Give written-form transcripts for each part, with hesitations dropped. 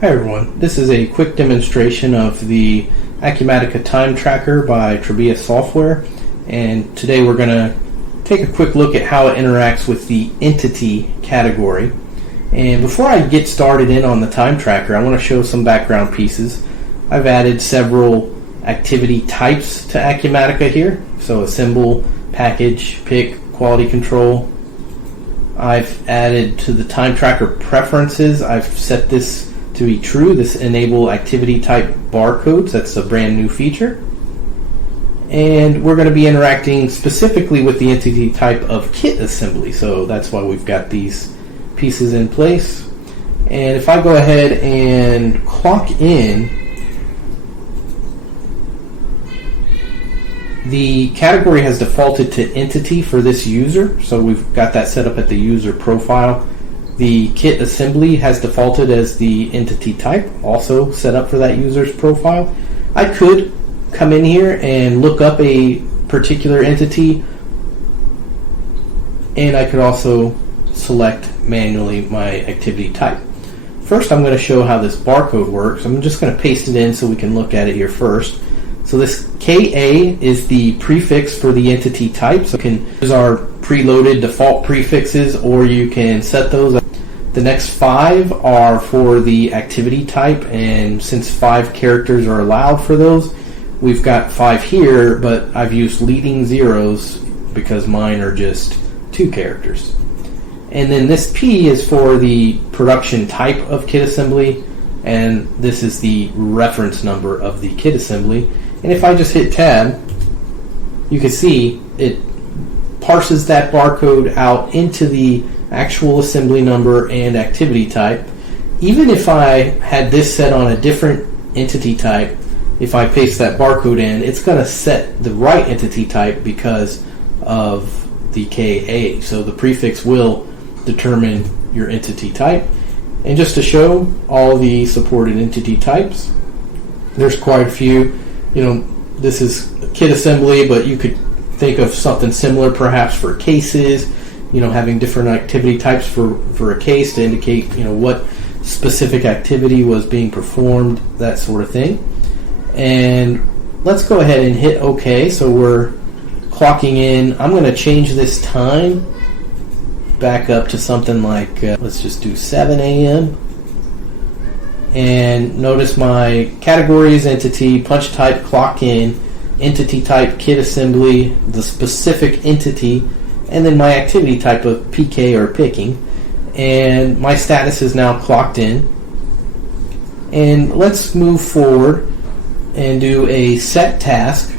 Hi everyone, this is a quick demonstration of the Acumatica time tracker by Trabea software, and today we're going to take a quick look at how it interacts with the entity category. And before I get started in on the time tracker, I want to show some background pieces. I've added several activity types to Acumatica here, so assemble, package, pick, quality control. I've added to the time tracker preferences, I've set this to be true, this enable activity type barcodes. That's a brand new feature. And we're going to be interacting specifically with the entity type of kit assembly, so that's why we've got these pieces in place. And if I go ahead and clock in, the category has defaulted to entity for this user, so we've got that set up at the user profile. The kit assembly has defaulted as the entity type, also set up for that user's profile. I could come in here and look up a particular entity, and I could also select manually my activity type. First, I'm going to show how this barcode works. I'm just going to paste it in so we can look at it here first. So this KA is the prefix for the entity type. So you can use our preloaded default prefixes, or you can set those. The next 5 are for the activity type, and since 5 characters are allowed for those, we've got 5 here, but I've used leading zeros because mine are just 2 characters. And then this P is for the production type of kit assembly, and this is the reference number of the kit assembly. And if I just hit tab, you can see it parses that barcode out into the actual assembly number and activity type. Even if I had this set on a different entity type, if I paste that barcode in, it's going to set the right entity type because of the KA. So the prefix will determine your entity type. And just to show all the supported entity types, there's quite a few. You know, this is kit assembly, but you could think of something similar perhaps for cases, you know, having different activity types for a case to indicate, you know, what specific activity was being performed, that sort of thing. And let's go ahead and hit OK. So we're clocking in. I'm going to change this time back up to something like, let's just do 7 a.m. And notice my category is entity, punch type, clock in, entity type, kit assembly, the specific entity, and then my activity type of PK or picking. And my status is now clocked in. And let's move forward and do a set task.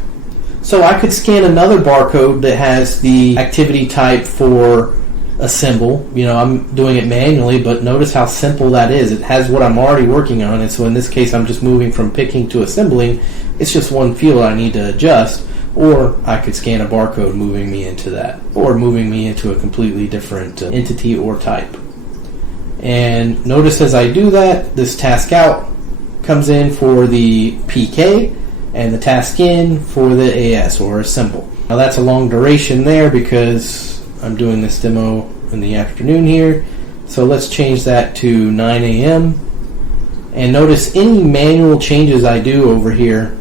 So I could scan another barcode that has the activity type for assemble. You know, I'm doing it manually, but notice how simple that is. It has what I'm already working on, and so in this case I'm just moving from picking to assembling. It's just one field I need to adjust, or I could scan a barcode moving me into that, or moving me into a completely different entity or type. And notice as I do that, this task out comes in for the PK and the task in for the AS or assemble. Now that's a long duration there because I'm doing this demo in the afternoon here, so let's change that to 9 a.m. and notice any manual changes I do over here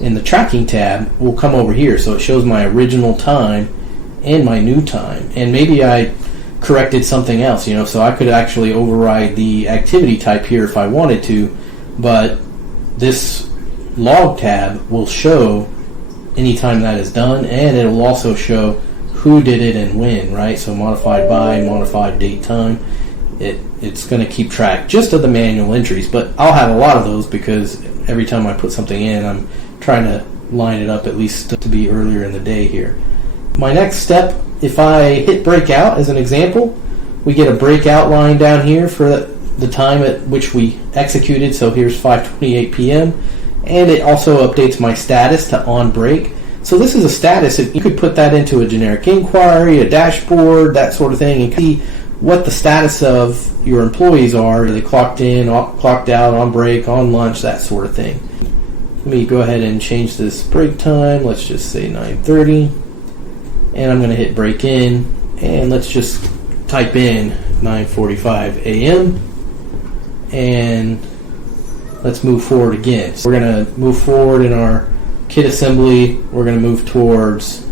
in the tracking tab will come over here, so it shows my original time and my new time. And maybe I corrected something else, you know, so I could actually override the activity type here if I wanted to, but this log tab will show anytime that is done, and it will also show who did it and when, right? So modified by, modified date, time. It's going to keep track just of the manual entries, but I'll have a lot of those because every time I put something in, I'm trying to line it up at least to be earlier in the day here. My next step, if I hit breakout as an example, we get a breakout line down here for the time at which we executed. So here's 5:28 p.m. and it also updates my status to on break. So this is a status. You could put that into a generic inquiry, a dashboard, that sort of thing, and see what the status of your employees are. Are they clocked in, clocked out, on break, on lunch, that sort of thing. Let me go ahead and change this break time. Let's just say 9:30. And I'm going to hit break in. And let's just type in 9:45 a.m. and let's move forward again. So we're going to move forward in our kit assembly. We're going to move towards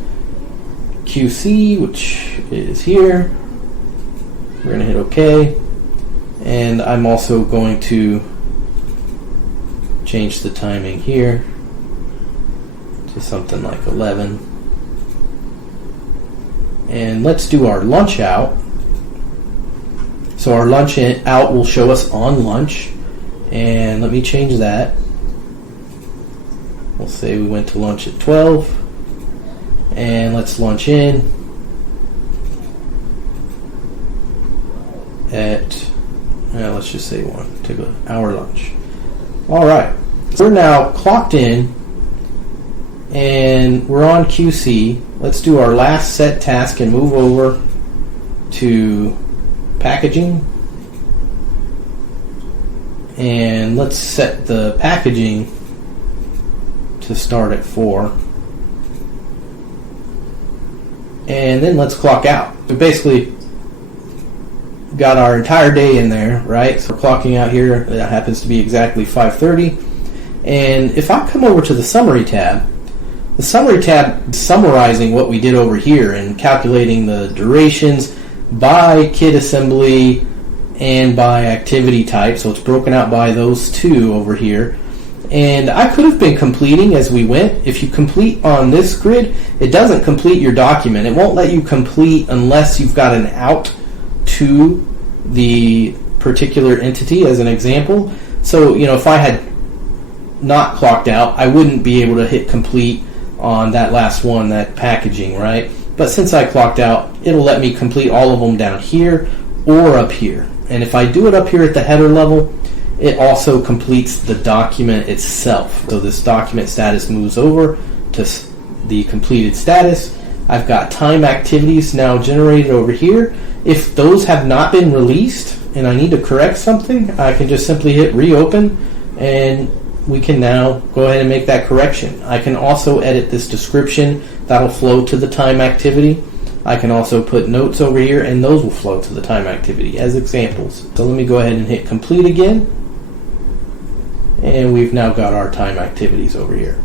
QC, which is here. We're going to hit OK. And I'm also going to change the timing here to something like 11. And let's do our lunch out. So our lunch out will show us on lunch. And let me change that. We'll say we went to lunch at 12. And let's lunch in at, let's just say 1. Take an hour lunch. All right. So we're now clocked in and we're on QC. Let's do our last set task and move over to packaging. And let's set the packaging to start at 4. And then let's clock out. We basically got our entire day in there, right? So we're clocking out here. It happens to be exactly 5:30. And if I come over to the summary tab, the summary tab is summarizing what we did over here and calculating the durations by kit assembly and by activity type. So it's broken out by those two over here. And I could have been completing as we went. If you complete on this grid, it doesn't complete your document. It won't let you complete unless you've got an out to the particular entity as an example. So, if I had not clocked out, I wouldn't be able to hit complete on that last one, that packaging, right? But since I clocked out, it'll let me complete all of them down here or up here. And if I do it up here at the header level, it also completes the document itself. So this document status moves over to the completed status. I've got time activities now generated over here. If those have not been released and I need to correct something, I can just simply hit reopen and we can now go ahead and make that correction. I can also edit this description. That'll flow to the time activity. I can also put notes over here and those will flow to the time activity as examples. So let me go ahead and hit complete again. And we've now got our time activities over here.